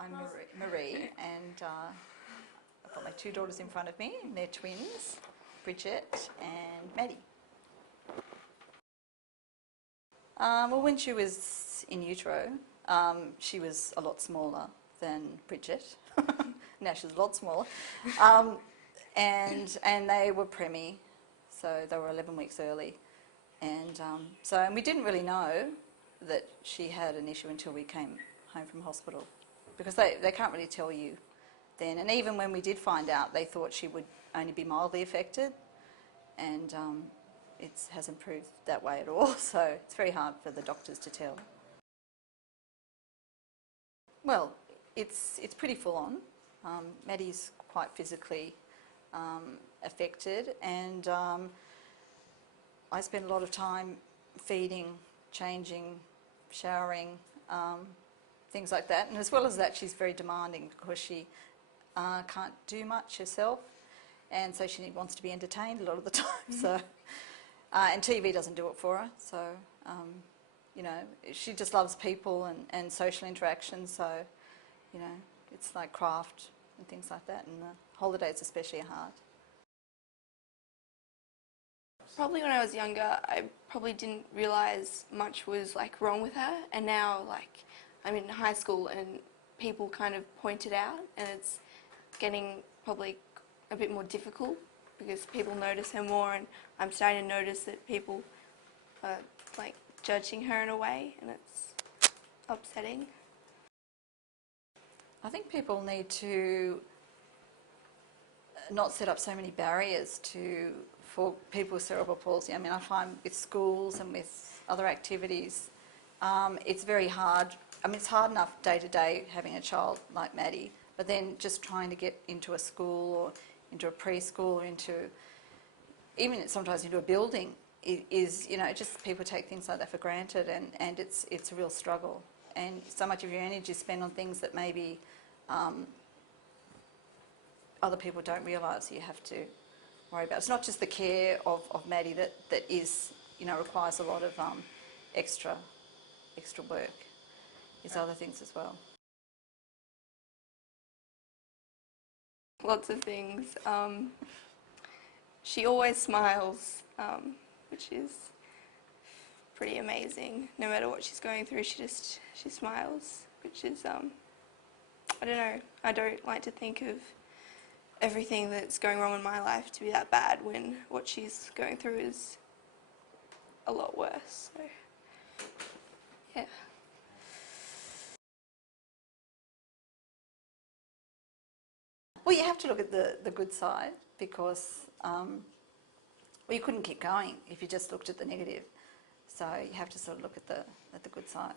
I'm Maree, and I've got my two daughters in front of me, and they're twins, Bridgette and Maddie. Well, when she was in utero, she was a lot smaller than Bridgette. Now she's a lot smaller. And they were preemie, so they were 11 weeks early. And and we didn't really know that she had an issue until we came home from hospital, because they can't really tell you then. And even when we did find out, they thought she would only be mildly affected, and it hasn't proved that way at all, so it's very hard for the doctors to tell. Well, it's pretty full on. Maddie's quite physically affected, and I spend a lot of time feeding, changing, showering, things like that. And as well as that, she's very demanding because she can't do much herself, and so she wants to be entertained a lot of the time. So, and TV doesn't do it for her. So, you know, she just loves people and social interaction. So, you know, it's like craft and things like that. And the holidays especially are hard. Probably when I was younger, I probably didn't realise much was like wrong with her, and now like I'm in high school and people kind of point it out, and it's getting probably a bit more difficult because people notice her more, and I'm starting to notice that people are like judging her in a way, and it's upsetting. I think people need to not set up so many barriers for people with cerebral palsy. I mean, I find with schools and with other activities, it's very hard. I mean, it's hard enough day to day having a child like Maddie, but then just trying to get into a school or into a preschool or even sometimes into a building is, you know, just people take things like that for granted, and it's a real struggle. And so much of your energy is spent on things that maybe other people don't realise you have to worry about. It's not just the care of Maddie that is, you know, requires a lot of extra work. There's other things as well. Lots of things. She always smiles, which is pretty amazing. No matter what she's going through, she smiles, which is, I don't know, I don't like to think of everything that's going wrong in my life to be that bad when what she's going through is a lot worse. So, yeah. Well, you have to look at the good side, because well, you couldn't keep going if you just looked at the negative. So you have to sort of look at the good side.